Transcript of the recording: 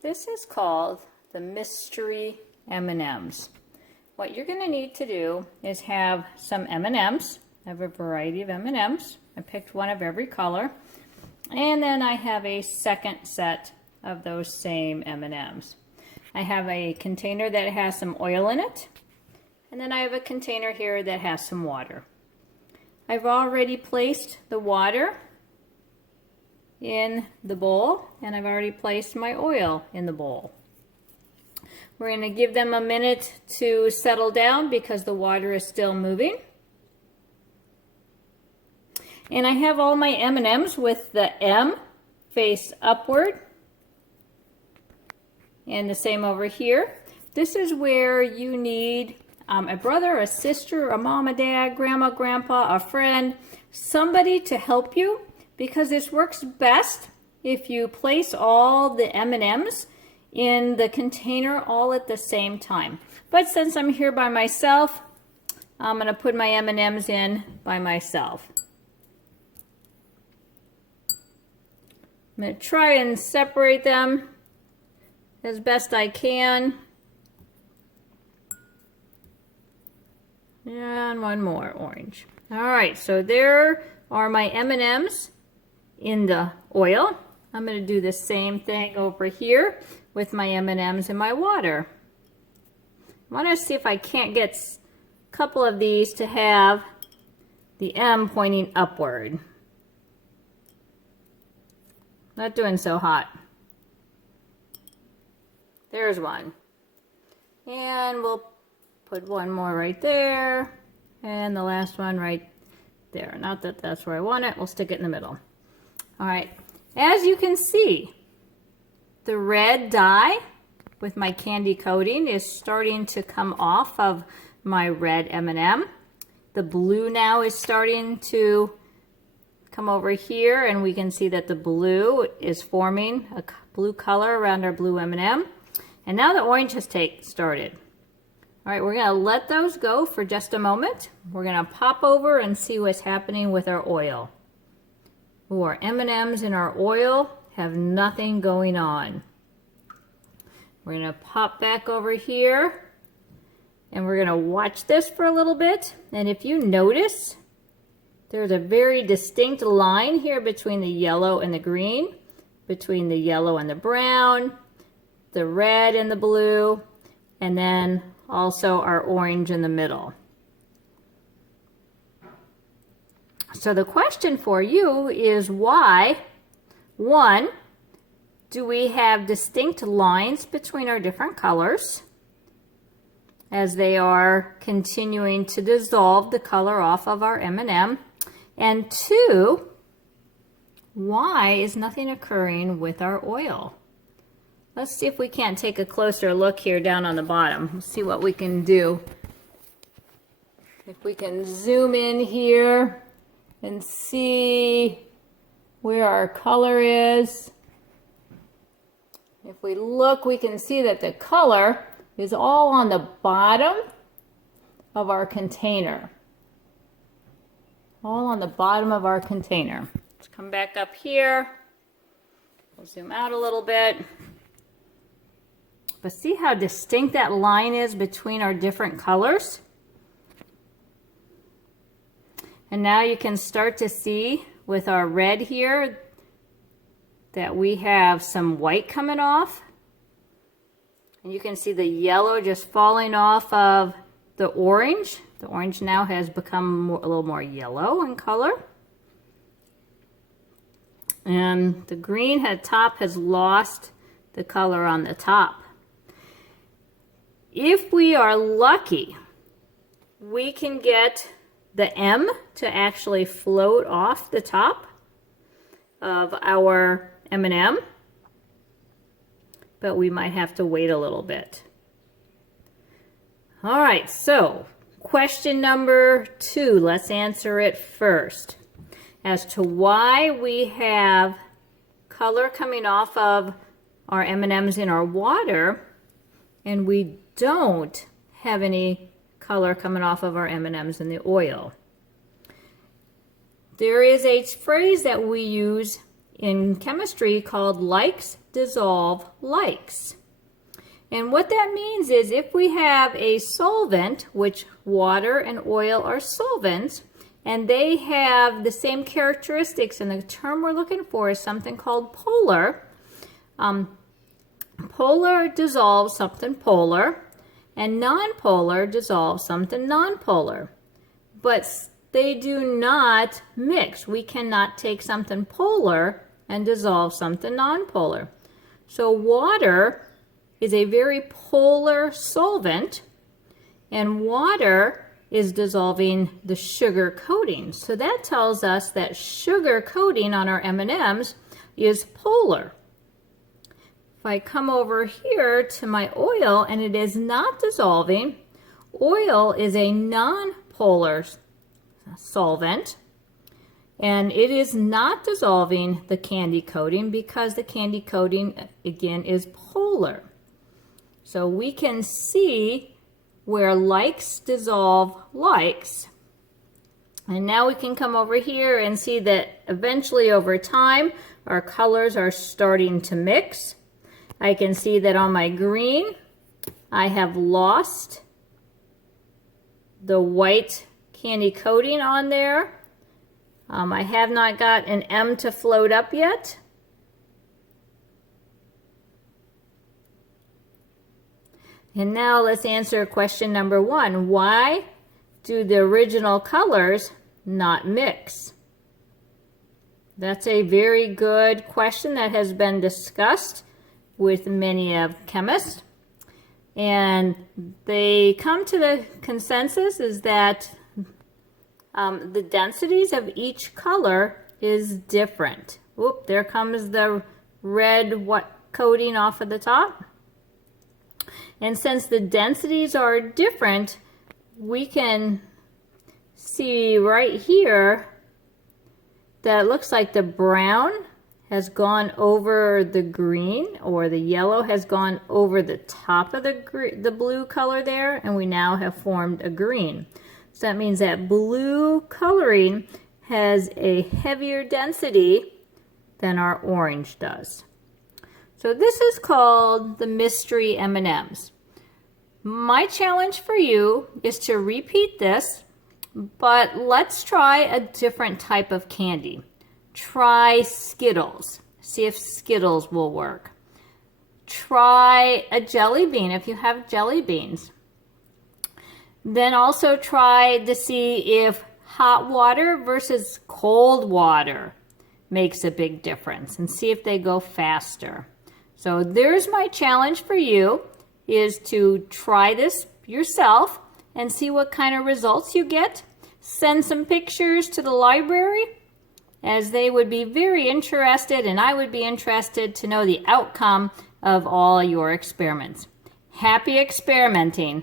This is called the mystery M&Ms. What you're going to need to do is have some M&Ms. I have a variety of M&Ms. I picked one of every color. And then I have a second set of those same M&Ms. I have a container that has some oil in it. And then I have a container here that has some water. I've already placed the water in the bowl, and I've already placed my oil in the bowl. We're going to give them a minute to settle down because the water is still moving. And I have all my M&Ms with the M face upward. And the same over here. This is where you need a brother, a sister, a mom, a dad, grandma, grandpa, a friend, somebody to help you, because this works best if you place all the M&Ms in the container all at the same time. But since I'm here by myself, I'm going to put my M&Ms in by myself. I'm going to try and separate them as best I can. And one more orange. All right, so there are my M&Ms in the oil. I'm going to do the same thing over here with my M&Ms in my water. I want to see if I can't get a couple of these to have the M pointing upward. Not doing so hot. There's one. And we'll put one more right there. And the last one right there. Not that that's where I want it. We'll stick it in the middle. All right. As you can see, the red dye with my candy coating is starting to come off of my red M&M. The blue now is starting to come over here, and we can see that the blue is forming a blue color around our blue M&M. And now the orange has started. All right, we're going to let those go for just a moment. We're going to pop over and see what's happening with our oil. Ooh, our M&Ms in our oil have nothing going on. We're going to pop back over here, and we're going to watch this for a little bit. And if you notice, there's a very distinct line here between the yellow and the green, between the yellow and the brown, the red and the blue, and then also our orange in the middle. So the question for you is why, one, do we have distinct lines between our different colors as they are continuing to dissolve the color off of our M&M? And two, why is nothing occurring with our oil? Let's see if we can't take a closer look here down on the bottom. Let's see what we can do. If we can zoom in here and see where our color is. If we look, we can see that the color is all on the bottom of our container. All on the bottom of our container. Let's come back up here. We'll zoom out a little bit. But see how distinct that line is between our different colors? And now you can start to see with our red here that we have some white coming off. And you can see the yellow just falling off of the orange. The orange now has become a little more yellow in color. And the green at top has lost the color on the top. If we are lucky, we can get the M to actually float off the top of our M&M, but we might have to wait a little bit. All right, so question number 2, let's answer it first. As to why we have color coming off of our M&Ms in our water, and we don't have any color coming off of our M&Ms in the oil. There is a phrase that we use in chemistry called likes dissolve likes. And what that means is if we have a solvent, which water and oil are solvents, and they have the same characteristics, and the term we're looking for is something called polar. Polar dissolves something polar, and nonpolar dissolves something nonpolar. But they do not mix. We cannot take something polar and dissolve something nonpolar. So water is a very polar solvent, and water is dissolving the sugar coating. So that tells us that sugar coating on our M&Ms is polar. If I come over here to my oil and it is not dissolving, oil is a non-polar solvent, and it is not dissolving the candy coating because the candy coating, again, is polar. So we can see where likes dissolve likes. And now we can come over here and see that eventually over time our colors are starting to mix. I can see that on my green I have lost the white candy coating on there. I have not got an M to float up yet. And now let's answer question number 1. Why do the original colors not mix? That's a very good question that has been discussed with many of chemists. And they come to the consensus is that the densities of each color is different. Whoop, there comes the red coating off of the top. And since the densities are different, we can see right here that it looks like the brown has gone over the green, or the yellow has gone over the top of the blue color there, and we now have formed a green. So that means that blue coloring has a heavier density than our orange does. So this is called the mystery M&Ms. My challenge for you is to repeat this, but let's try a different type of candy. Try Skittles. See if Skittles will work. Try a jelly bean if you have jelly beans. Then also try to see if hot water versus cold water makes a big difference, and see if they go faster. So there's my challenge for you, is to try this yourself and see what kind of results you get. Send some pictures to the library, as they would be very interested, and I would be interested to know the outcome of all your experiments. Happy experimenting!